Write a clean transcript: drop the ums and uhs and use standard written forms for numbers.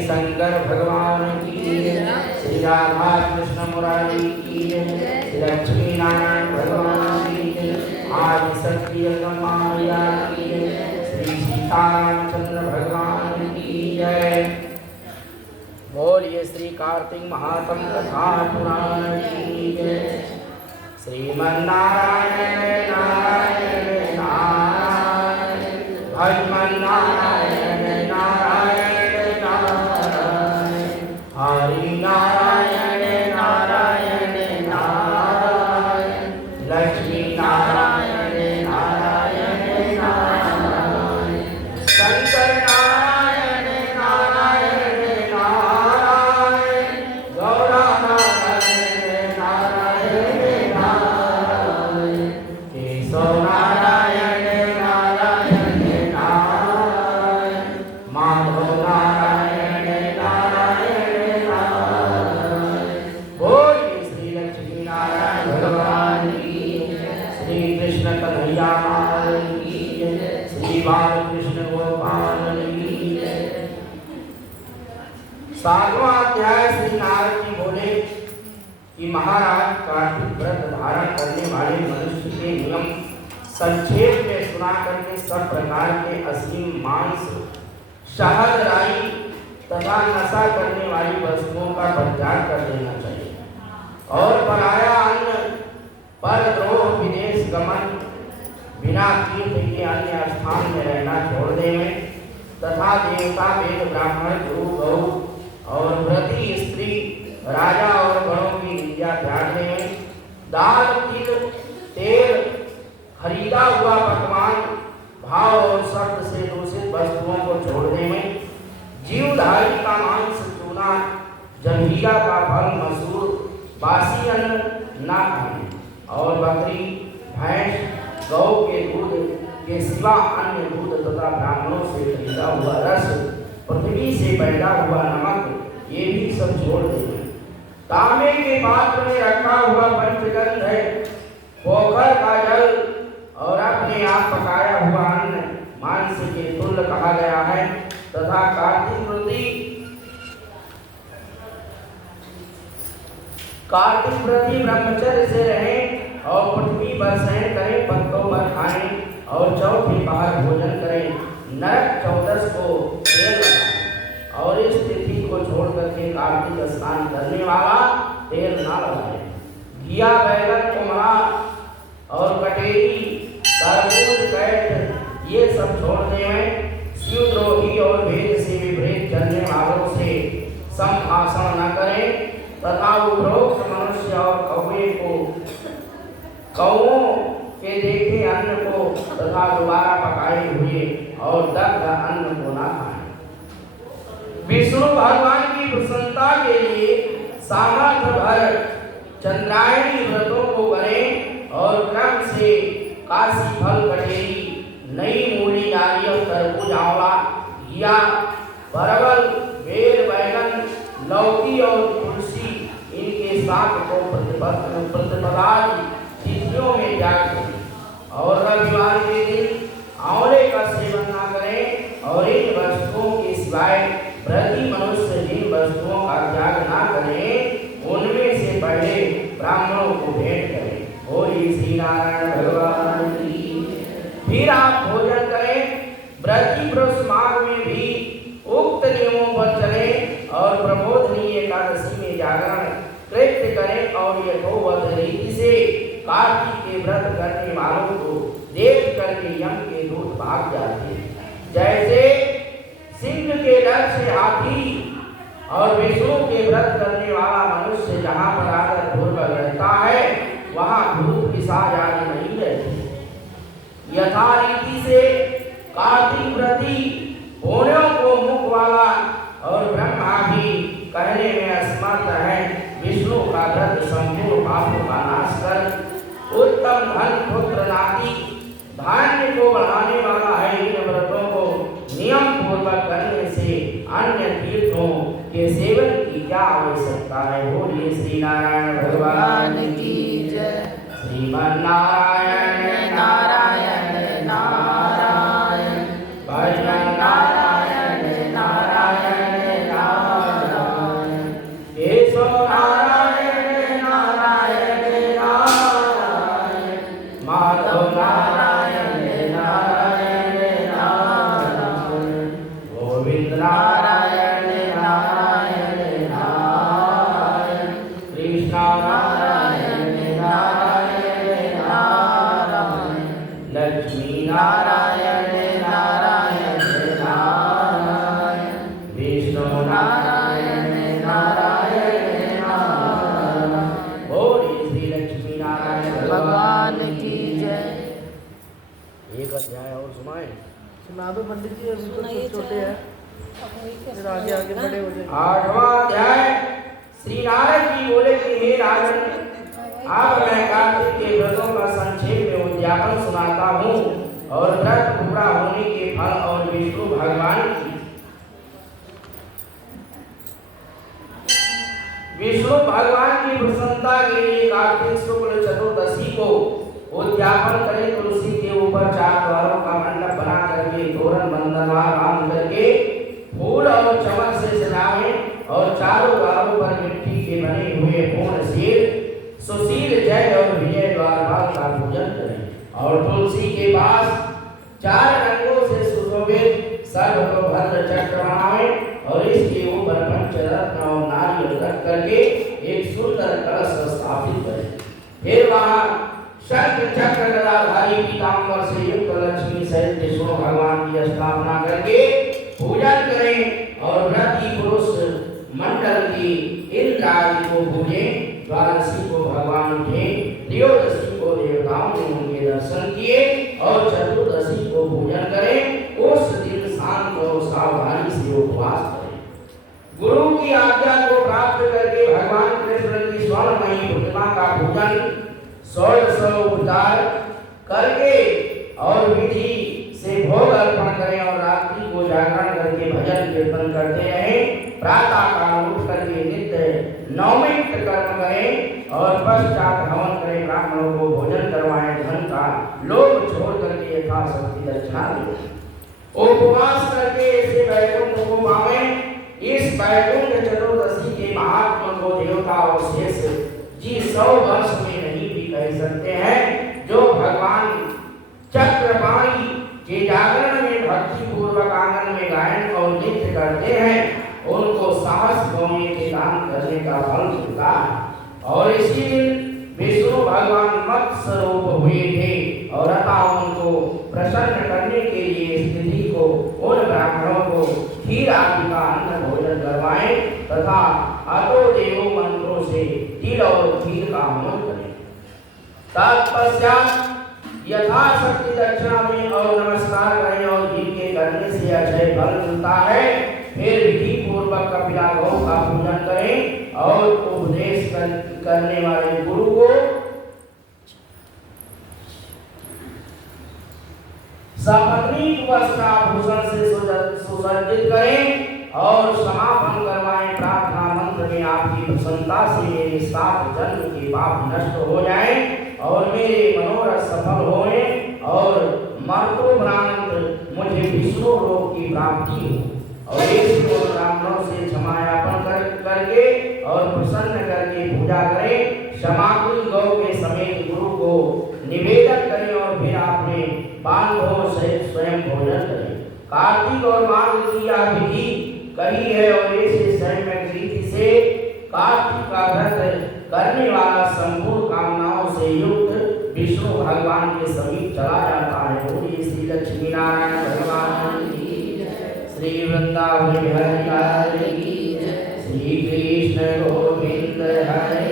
शंकर भगवान की श्री राधा कृष्ण मुरारी की श्री लक्ष्मी नारायण भगवान की आदि शक्ति मैया की श्री सीतारामचंद्र भगवान की जय। बोलिए श्री कार्तिक महात्म कथा पुराण की जय। श्रीमन्नारायण नारायण नारायण भगवान नारायण नारायण नारायण हरि नारायण नारायण नारायण लक्ष्मी नारायण नारायण नारायण शंकर नारायण नारायण नारायण गौरा नारायण नारायण नारायण केशव नारायण नारायण नारायण माधव नारायण नारायण नारायण। बोलिए श्री लक्ष्मी नारायण भगवान की श्री कृष्ण कन्हैया लाल की श्री बालकृष्ण गोपाल की। सातवां अध्याय श्री नारद जी बोले कि महाराज कार्तिक व्रत धारण करने वाले मनुष्य के नियम संक्षेप में सुना करके सब प्रकार के असीम मांस शहद राई तथा नशा करने वाली वस्तुओं का परित्याग कर देना चाहिए और पराया अन्न परद्रोह विदेश गमन बिना तीर्थ के अन्य स्थान में रहना छोड़ देवे तथा देवता वेद ब्राह्मण गुरु गौ और व्रती स्त्री राजा और गणों की निंदा त्याग देवे दाल तिल तेल खरीदा हुआ पकवान भाव और शब्द से दूषित वस्तुओं को छोड़ देवे जीवधारी का मांस चूना जंजीरा का फल मसूर बासी अन्न ना खाएं और बकरी भैंस गौ के दूध के सिवा अन्य दूध तथा ब्राह्मणों से खरीदा हुआ रस पृथ्वी से पैदा हुआ नमक ये भी सब छोड़ देंगे। तांबे के पात्र में रखा हुआ पंचगंध है पोखर का जल और अपने आप पकाया हुआ अन्न मांस के तुल्य कहा गया है तथा कार्तिक व्रती ब्रह्मचर्य से रहें और पृथ्वी पर शयन करें पत्तों पर खाएं और चौथे बाहर भोजन करें नरक 14 को तेल लगाएं और इस तिथि को छोड़ करके कार्तिक स्नान करने वाला तेल ना लगाए। घिया बैगन कुम्हरा और कटेरी तरबूज कैट ये सब छोड़ दें। शिवद्रोही और भेद से विपरीत चलने वालों से संभाषण न करें तथा उपरोक्त मनुष्य और कौओं के देखे अन्न को तथा दोबारा पकाए हुए और दग्ध अन्न को न खाएं। विष्णु भगवान की प्रसन्नता के लिए सामर्थ्य भर चंद्रायणी व्रतों को करें और क्रम से काशी फल कटेरी नई मूली नारियल तरबूज आंवला घिया परवल बेर बैगन लौकी और तुलसी इनके साथ को प्रतिपदार्थ तिथियों में त्याग करें और रविवार के दिन आंवले का सेवन न करें और इन वस्तुओं के सिवाय व्रती मनुष्य जिन वस्तुओं का त्याग न करें उनमें से पहले ब्राह्मणों को भेंट करें। बोलिए श्री नारायण भगवान की। फिर आप भोजन करें। व्रती पुरुष माघ में भी उक्त नियमों पर चलें और प्रबोधनी एकादशी में जागरण कृत्य करें और यथोवत रीति से कार्तिक के व्रत करने वालों को देख करके यम के दूत भाग जाते हैं। जैसे सिंह के डर से हाथी और विष्णु के व्रत करने वाला मनुष्य जहाँ पर आकर पूर्वक रहता है वहाँ भूत पिशाच आदि नहीं रहते। यथा रीति से कार्तिक व्रती भोनियों को मुख वाला और ब्रह्मा भी कहने में असमर्थ है। विष्णु का व्रत संपूर्ण पापों का नाश कर उत्तम धन पुत्र नाती धान्य को बढ़ाने वाला है। इन व्रतों को नियम पूर्वक करने से अन्य तीर्थों के सेवन की क्या आवश्यकता है। बोलिए श्री नारायण भगवान की जय। श्रीमन्नारायण नारायण नारायण भजन नारायण नारायण नारायण गोविंद नारायण नारायण नारायण कृष्ण नारायण नारायण नारायण लक्ष्मी नारायण नारायण नारायण विष्णु नारायण नारायण नारायण। बोलिए श्री लक्ष्मी नारायण भगवान की जय। एक अध्याय और सुनाए। सुना दो पंडित जी, अभी तो छोटे हैं, फिर आगे आगे बड़े हो जाएंगे। 8वां अध्याय। श्री नारद जी बोले कि हे राजन, अब मैं कार्तिक के व्रतों का संक्षेप में उद्यापन सुनाता हूँ और व्रत पूरा होने के फल और विष्णु भगवान की प्रसन्नता के लिए कार्तिक शुक्ल चतुर्दशी को उद्यापन करें। तुलसी के ऊपर 4 द्वारों का मंडप बना करके तोरण बंधनवार बांध करके फूल और चमक से सजाएं और चारों द्वारों पर मिट्टी के बने हुए पूर्णशील सुशील जय और विजय द्वार का पूजन करें और तुलसी के पास 4 रंगों से सुशोभित सर्वभद्र चक्र बनाएं और इसके ऊपर पंचरत्न और नारियल रख करके एक सुंदर कलश स्थापित करें। फिर वहां शंख चक्र गदाधारी पीतांबर से युक्त लक्ष्मी सहित विष्णु भगवान की स्थापना करके पूजन करें और व्रती पुरुष मंडल की इंद्रादि को पूजें। द्वादशी को भगवान उठे, त्रयोदशी को देवताओं ने उनके दर्शन किए और चतुर्दशी को पूजन करें। उस दिन शांत और सावधानी से उपवास करें। गुरु की आज्ञा को प्राप्त करके भगवान कृष्ण की स्वर्णमयी प्रतिमा का पूजन 16 उपचार करके और विधि से भोग अर्पण करें और रात्रि को जागरण करके भजन कीर्तन करते रहें। प्रातः काल उठ करके नित्य नौमिक कर्म करें और पश्चात हवन करें। ब्राह्मणों को भोजन करवाएं, धन का लोभ छोड़ करके यथाशक्ति दक्षिणा दें। उपवास करके ऐसे वैकुंठ को पावें। इस वैकुंठ चतुर्दशी के महात्मा को देवता और शेष जी 100 वर्ष में नहीं भी कह सकते हैं। जो भगवान चक्रपाणी के जागरण में भक्ति पूर्वक आंगन में गायन और नृत्य करते हैं, उनको साहस गौने के दान करने का फल मिलता है। और इसी दिन विष्णु भगवान मत्स्य रूप हुए थे और अतः उनको प्रसन्न करने के लिए स्थिति को उन ब्राह्मणों को खीर आदि का अन्न भोजन करवाएं तथा अतो देवो मंत्रों से तिल और खीर का हवन करें। तत्पश्चात यथाशक्ति दक्षिणा में और नमस्कार करें और जिनके करने से अक्षय फल मिलता है। फिर विधि पूर्वक कपिला गौ का पूजन करें और उपदेश करने वाले गुरु को सपत्नी वस्त्राभूषण से सुसज्जित करें और समापन करवाएं। प्रार्थना मंत्र में आपकी प्रसन्नता से मेरे 7 जन्म के पाप नष्ट हो जाएं और मेरे मनोरथ सफल होए और मर्तोपरांत मुझे विष्णु लोक की प्राप्ति हो। और इस ब्राह्मणों से क्षमायापन करके और प्रसन्न करके पूजा करें। क्षमाकुल गौ के समेत गुरु को निवेदन करें और फिर आपने बांधों सहित स्वयं भोजन करें। कार्तिक और माघ की यह विधि कही है और ऐसे संयम रीति से कार्तिक का व्रत करने वाला संपूर्ण कामनाओं से युक्त विष्णु भगवान के समीप चला जाता है। बोलिए श्री लक्ष्मी नारायण भगवान की, श्री वृंदावन बिहारी लाल की, श्री कृष्ण गोविंद हरे